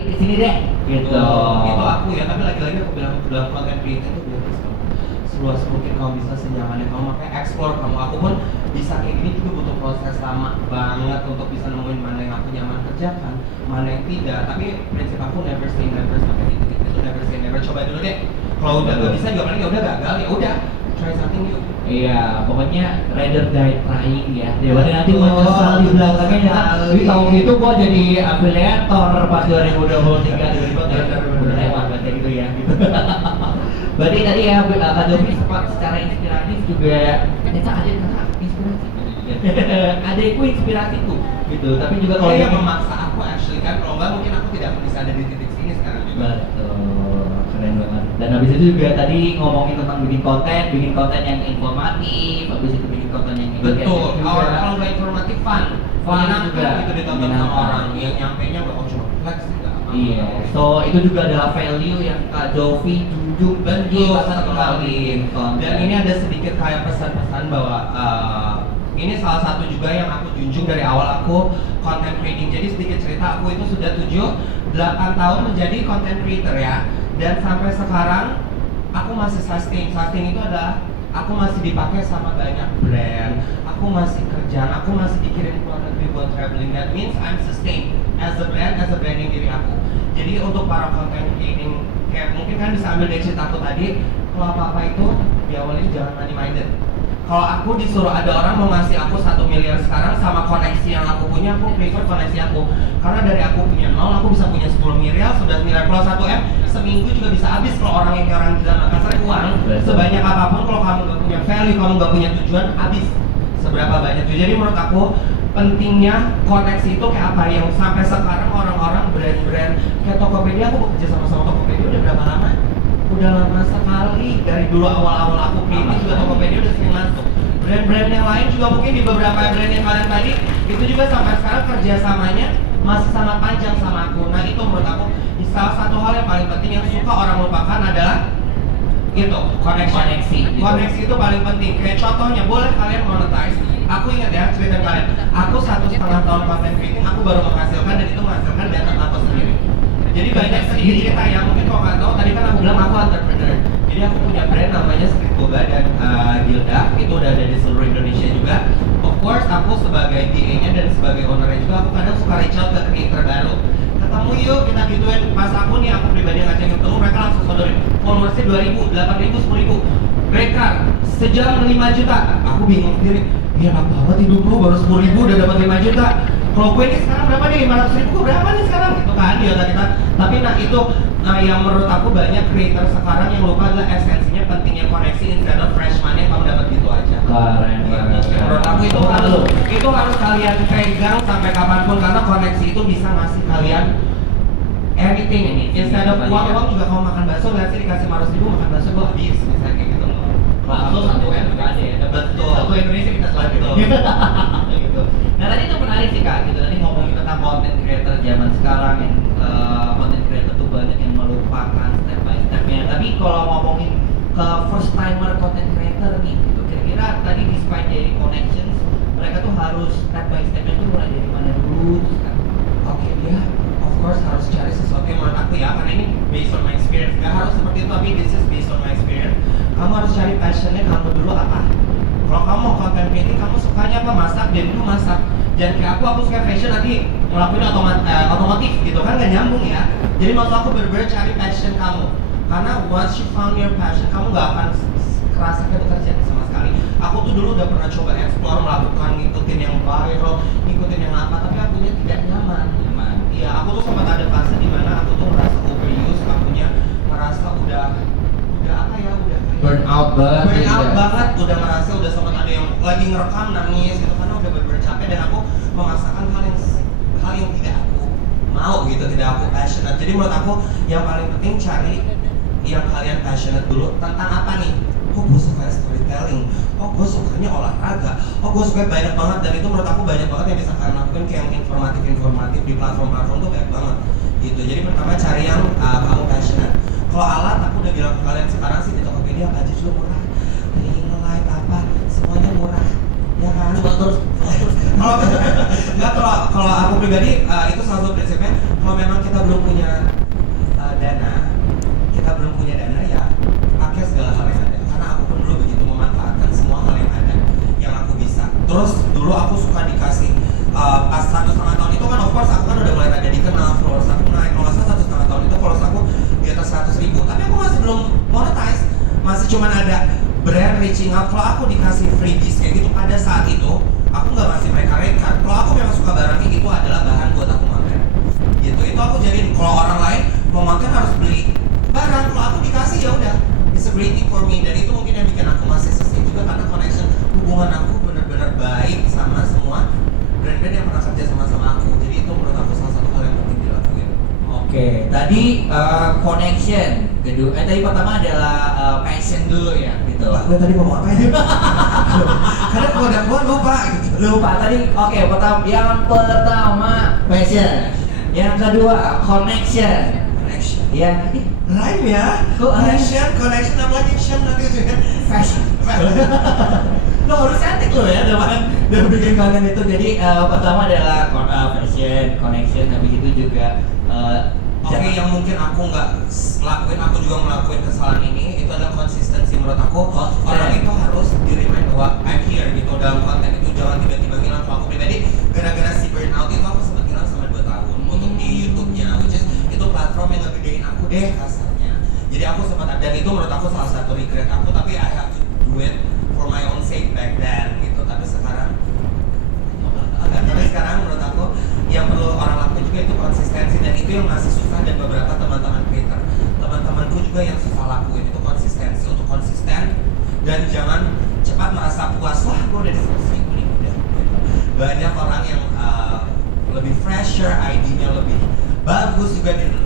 di sini deh gitu. Itu aku ya, tapi lagi-lagi aku bilang dalam content creator itu bebas kamu seluas mungkin kamu bisa senyamannya kamu, makanya explore kamu. Aku pun bisa kayak gini juga butuh proses lama banget untuk bisa nemuin mana yang aku nyaman kerjakan, mana yang tidak. Tapi prinsip aku never say never, sampai di titik itu never say never. Coba dulu deh, kalau udah gak bisa juga paling ya udah gagal, ya udah try something new. Iya, pokoknya rather die trying ya. Daripada nanti menyesal di belakangnya ya kan. Di tahun itu gua jadi afiliator pas 2023 udah lewat berarti gitu ya. Gitu. Berarti tadi ya Kak Jovi secara inspiratif juga ternyata ada inspirasi. Adekku inspirasiku gitu. Tapi juga kalau yang memaksa aku actually kan, kalau nggak mungkin aku tidak bisa ada di titik sini sekarang juga. Betul, keren banget. Dan habis itu juga tadi ngomongin tentang bikin konten yang informatif, habis itu bikin konten yang betul. Kalau nggak informatif fun juga gitu ditonton sama orang yang nyampainya nggak cuma flex nggak apa. Iya, so itu juga adalah value yang Kak Jovi junjung tinggi banget sekali. Dan ini ada sedikit kayak pesan-pesan bahwa ini salah satu juga yang aku junjung dari awal aku content creating. Jadi sedikit cerita, aku itu sudah 7-8 tahun menjadi content creator ya. Dan sampai sekarang aku masih sustain. Sustain itu adalah aku masih dipakai sama banyak brand. Aku masih kerjaan, aku masih dikirim ke luar negeri buat traveling. That means I'm sustained as a brand, as a branding diri aku. Jadi untuk para content creating, kayak mungkin kan bisa ambil dari cerita aku tadi, kalau apa-apa itu diawali jangan money minded. Kalau aku disuruh ada orang mau ngasih aku 1 miliar sekarang sama koneksi yang aku punya, aku prefer koneksi aku. Karena dari aku punya 0, aku bisa punya 10 miliar, 11 miliar, kalau 1M seminggu juga bisa habis. Kalau orang yang kayak orang gila Makassar, uang sebanyak apapun kalau kamu gak punya value, kamu gak punya tujuan, habis seberapa banyak tuh. Jadi menurut aku pentingnya koneksi itu kayak apa, yang sampai sekarang orang-orang brand-brand kayak Tokopedia, aku bekerja sama Tokopedia udah berapa lama? Udah lama sekali. Dari dulu awal-awal aku creative juga Tokopedia udah sering masuk. Brand-brand yang lain juga mungkin di beberapa brand yang kalian tadi itu juga sampai sekarang kerjasamanya masih sangat panjang sama aku. Nah itu menurut aku salah satu hal yang paling penting yang suka orang lupakan adalah itu koneksi itu paling penting. Kayak contohnya, boleh kalian monetize. Aku ingat ya cerita kalian, aku 1,5 tahun content creating, aku baru menghasilkan, dan itu menghasilkan data aku sendiri. Jadi banyak sedikit cerita yang mungkin kalau nggak tahu, tadi kan aku bilang aku entrepreneur. Jadi aku punya brand namanya Street Boba dan Gilda, itu udah ada di seluruh Indonesia juga. Of course aku sebagai DA-nya dan sebagai owner-nya juga, aku kadang suka reach out ke creator baru. Ketemu yuk, kita gituin. Pas aku nih, aku pribadi ngajakin ketemu, mereka langsung sodorin followersnya 2.000, 8.000, 10.000. Mereka sejam 5 juta. Aku bingung sendiri, ya enak banget hidup lu, baru 10.000 udah dapat 5 juta. Kalau gue ini sekarang berapa nih, 500.000 berapa nih sekarang, gitu kan di otak kita. Tapi nah itu yang menurut aku banyak creator sekarang yang lupa adalah esensinya pentingnya koneksi instead of fresh money yang kamu dapat gitu aja. Keren banget. Menurut aku itu harus kalian pegang sampai kapanpun, karena koneksi itu bisa ngasih kalian anything ini. Instead of uang juga, kamu makan bakso nanti dikasih 500.000, makan bakso gue habis misalnya kayak gitu. Bakso 1M juga ada ya. Betul. Satu Indonesia kita selalu gitu. Nah tadi itu menarik sih Kak, gitu tadi ngomongin tentang content creator zaman sekarang yang content creator tuh banyak yang melupakan step by stepnya. Tapi kalau ngomongin ke first timer content creator nih, gitu kira-kira tadi despite dari connections, mereka tuh harus step by stepnya tuh mulai dari mana dulu terus kan? Oke, dia of course harus cari sesuatu yang menurut aku ya, karena ini based on my experience. Gak harus seperti itu, tapi this is based on my experience. Kamu harus cari passionnya kamu dulu apa. Kalau kamu mau content creating, kamu sukanya apa, masak, dan dulu masak. Jangan kayak aku suka fashion nanti ngelakuin otomotif gitu kan, gak nyambung ya. Jadi maksud aku bener-bener cari passion kamu. Karena once you found your passion, kamu gak akan kerasa kayak bekerja sama sekali. Aku tuh dulu udah pernah coba explore, melakukan ngikutin yang viral, ngikutin yang apa, tapi akunya tidak nyaman. Iya, aku tuh sempat ada fase di mana aku tuh merasa overuse, akunya merasa udah apa ya, udah Burn out banget, udah merasa udah sempat ada yang lagi ngerekam nangis gitu, karena udah bener-bener capek dan aku memaksakan hal yang tidak aku mau gitu, tidak aku passionate. Jadi menurut aku yang paling penting cari yang kalian passionate dulu. Tentang apa nih? Oh gue suka storytelling, oh gue sukanya olahraga, oh gue suka banyak banget. Dan itu menurut aku banyak banget yang bisa kalian lakukan, kayak yang informatif di platform-platform tuh banyak banget gitu. Jadi pertama cari yang kamu passionate. Kalau alat, aku udah bilang ke kalian sekarang sih di Tokopedia baju juga murah, ring light apa semuanya murah ya kan. Terus kalau aku pribadi itu salah satu prinsipnya, kalau memang kita belum punya dana, kita belum punya dana ya pakai segala hal yang ada. Karena aku pun dulu begitu memanfaatkan semua hal yang ada yang aku bisa. Terus dulu aku suka dikasih pas 1,5 tahun itu kan of course aku kan udah mulai ada dikenal, followers aku naik. Kalau nggak salah 1,5 tahun itu followers aku di atas 100.000, tapi aku masih belum monetize, masih cuman ada brand reaching out. Kalau aku dikasih freebies kayak gitu pada saat itu, aku nggak ngasih mereka rekan. Kalau aku memang suka barang kayak gitu adalah bahan buat aku konten. Gitu, itu aku jadiin. Kalau orang lain mau konten harus beli barang, kalau aku dikasih ya udah, it's a great thing for me. Dan itu mungkin yang bikin aku masih sustain juga karena connection, hubungan aku benar-benar baik sama semua brand-brand yang pernah kerja sama aku. Jadi itu menurut aku salah satu hal yang penting dilakuin. Oke, tadi connection, kedua, tadi pertama adalah passion dulu ya, gitu. Pak, gue tadi ngomong apa ya? Karena kalau udah gua lupa gitu. Lupa tadi, oke, yang pertama passion, yang kedua connection, yang Rhyme ya? Connection apa lagi? Nanti itu ya? fashion. Lo harus cantik lo ya dalam bikin konten itu. Jadi pertama adalah fashion, connection, habis itu juga Oke, yang mungkin aku nggak lakuin, aku juga melakukan kesalahan ini, itu adalah konsistensi menurut aku. Orang itu harus di-remind bahwa I'm here gitu dalam konten itu, jangan tiba-tiba hilang. Kalau aku pribadi, gara-gara si burnout itu aku sempat hilang sama 2 tahun untuk di YouTube-nya, which is itu platform yang ngegedein aku deh kasarnya. Jadi aku sempat ada, dan itu menurut aku salah satu regret aku, tapi I have to do it for my own sake back then gitu. Tapi sekarang menurut aku yang perlu orang lakukan juga itu konsistensi, dan itu yang masih susah. Dan beberapa teman-teman creator, teman-temanku juga yang susah lakuin itu konsistensi, untuk konsisten dan jangan cepat merasa puas. Wah, gue udah di 100.000 nih, udah. Banyak orang yang lebih fresher, ID-nya lebih bagus juga ini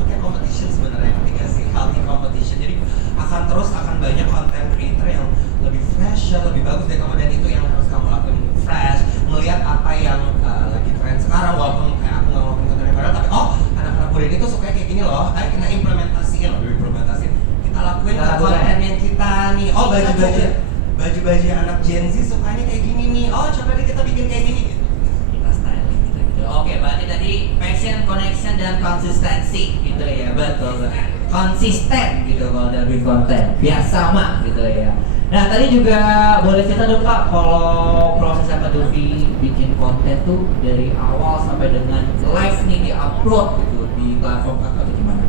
pakai competition sebenarnya, ketika sih healthy competition. Jadi akan banyak content creator yang lebih fresher, lebih bagus dari kamu, dan itu yang harus kamu lakuin. Fresh, melihat apa yang lagi tren sekarang, walaupun kayak aku nggak ngelakuin konten yang viral, tapi anak-anak muda ini tuh sukanya kayak gini loh, ayo kita implementasiin, kita lakuin ke konten yang kita nih. Baju-baju anak Gen Z sukanya kayak gini nih, coba deh kita bikin kayak gini gitu. kita styling gitu. Oke, berarti tadi passion, connection, dan konsistensi gitu ya. Betul. Konsisten gitu kalau udah bikin konten, biar sama gitu ya. Nah, tadi juga boleh cerita dong Kak, kalau proses apa tuh bikin konten tuh dari awal sampai dengan live nih di-upload gitu di platform Kakak tuh gimana?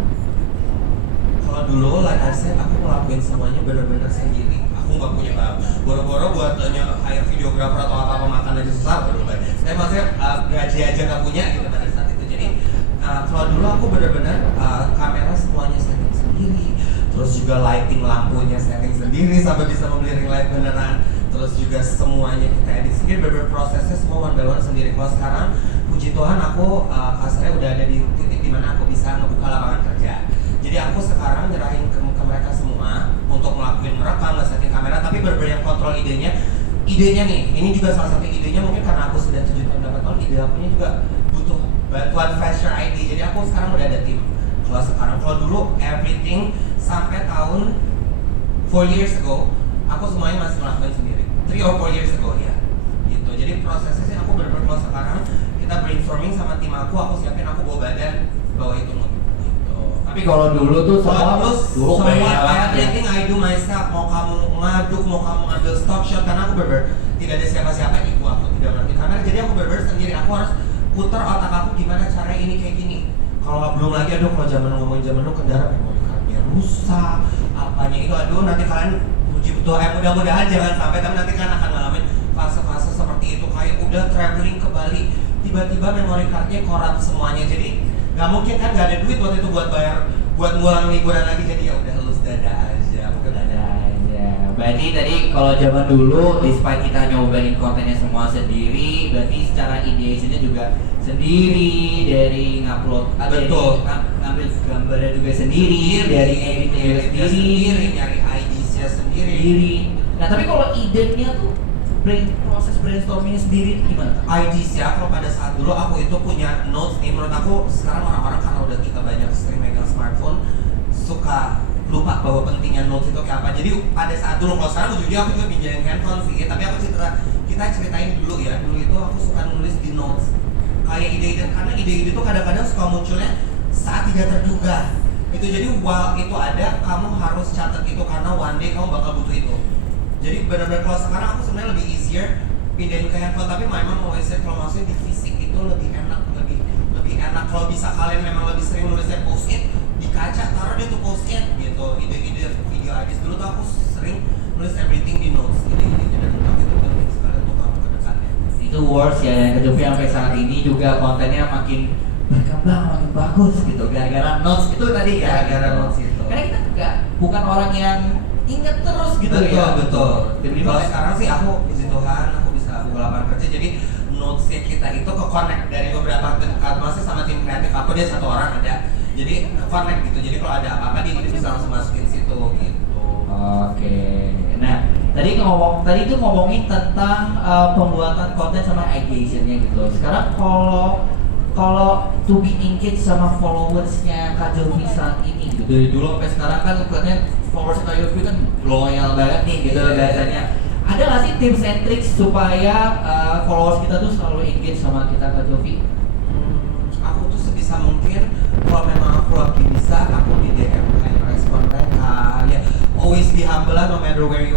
Kalau dulu, like I said, aku ngelakuin semuanya benar-benar sendiri. Aku nggak punya boro-boro buat hire videographer atau apa makan aja susah baru bayar. Saya maksudnya gaji aja nggak punya gitu pada saat itu. Jadi kalau dulu aku benar-benar kamera semuanya setting sendiri. Terus juga lighting, lampunya setting sendiri sampai bisa membeli ring light beneran. Terus juga semuanya kita edit sendiri, prosesnya semua one by one sendiri. Kalau sekarang, puji Tuhan aku kasarnya udah ada di titik dimana aku bisa ngebuka lapangan kerja. Jadi aku sekarang nyerahin ke mereka semua untuk ngelakuin merekam, nge-setting kamera, tapi bener-bener yang kontrol idenya nih. Ini juga salah satu idenya, mungkin karena aku sudah 7 tahun, 8 tahun, ide akunya juga butuh bantuan fresher ID. Jadi aku sekarang udah ada tim. Kalau dulu everything sampai tahun 4 years ago, aku semuanya masih ngelakuin sendiri. 3 or 4 years ago ya, gitu. Jadi prosesnya sih aku bener-bener, kalau sekarang kita brainstorming sama tim aku siapin, aku bawa badan, bawa itu gitu. Tapi kalau dulu tuh semua everything I do myself. Mau kamu ngaduk, mau kamu ngambil stock shot, karena aku bener-bener tidak ada siapa-siapa, ibu aku tidak ngerti kamera. Jadi aku bener-bener sendiri, aku harus putar otak aku gimana cara ini kayak gini. Kalau belum lagi, kalau ngomongin zaman dulu kendaraan memory cardnya rusak, apanya itu, nanti kalian puji Tuhan, mudah-mudahan jangan sampai, tapi nanti kan akan ngalamin fase-fase seperti itu. Kayak udah traveling ke Bali, tiba-tiba memory cardnya korup semuanya. Jadi nggak mungkin kan, nggak ada duit waktu itu buat bayar, buat ngulang liburan lagi. Jadi ya udah lulus dada aja. Berarti tadi kalau zaman dulu, despite kita nyobain kontennya semua sendiri, berarti secara ideasinya juga sendiri, dari ngupload, ngambil gambarnya juga sendiri, dari editnya sendiri, nyari ID-nya sendiri. Nah, tapi kalau idenya tuh proses brainstorming sendiri gimana? ID-nya kalau pada saat dulu aku itu punya notes nih. Menurut aku sekarang orang-orang karena udah kita banyak sering megang smartphone, suka lupa bahwa pentingnya notes itu kayak apa. Jadi pada saat dulu, kalau sekarang ujungnya aku juga pinjamin handphone sih, tapi kita ceritain dulu ya. Dulu itu aku suka nulis di notes. kayak ide-ide, karena ide-ide itu kadang-kadang suka munculnya saat tidak terduga gitu. Jadi while itu ada, kamu harus catat itu karena one day kamu bakal butuh itu. Jadi benar-benar kalau sekarang aku sebenarnya lebih easier pindahin ke handphone, tapi my mom always said kalau maksudnya di fisik itu lebih enak, lebih enak. Kalau bisa kalian memang lebih sering nulisnya post it di kaca, taruh dia tuh post it gitu. Ide-ide video habis dulu tuh aku sering nulis everything di notes, ide-ide dan mentok itu penting sekali untuk kamu ke depannya. Itu works ya, yang Kejovi sampai saat ini juga kontennya makin berkembang, makin bagus gitu gara-gara notes itu tadi ya. Gara-gara gitu. notes itu. Karena kita juga bukan orang yang inget terus gitu Betul, ya. betul. Tiba-tiba Kalau sekarang sih aku puji Tuhan aku bisa buka lapangan kerja, jadi notesnya kita itu ke connect dari beberapa tim, maksudnya sama tim kreatif aku, dia satu orang ada, jadi connect gitu. Jadi kalau ada apa-apa dia bisa langsung masukin situ gitu. Oke. Nah, tadi itu ngomongin tentang pembuatan konten sama ideationnya gitu. Sekarang kalau to be engaged sama followersnya Kak Jovi saat ini gitu, dari dulu sampai sekarang kan kelihatannya followers Kak Jovi kan loyal banget nih gitu biasanya. Ada nggak sih tips and tricks supaya followers kita tuh selalu engage sama kita Kak Jovi? Aku tuh sebisa mungkin kalau memang aku lagi bisa, aku di DM kayak respon mereka ya. Always be humble lah, no matter where you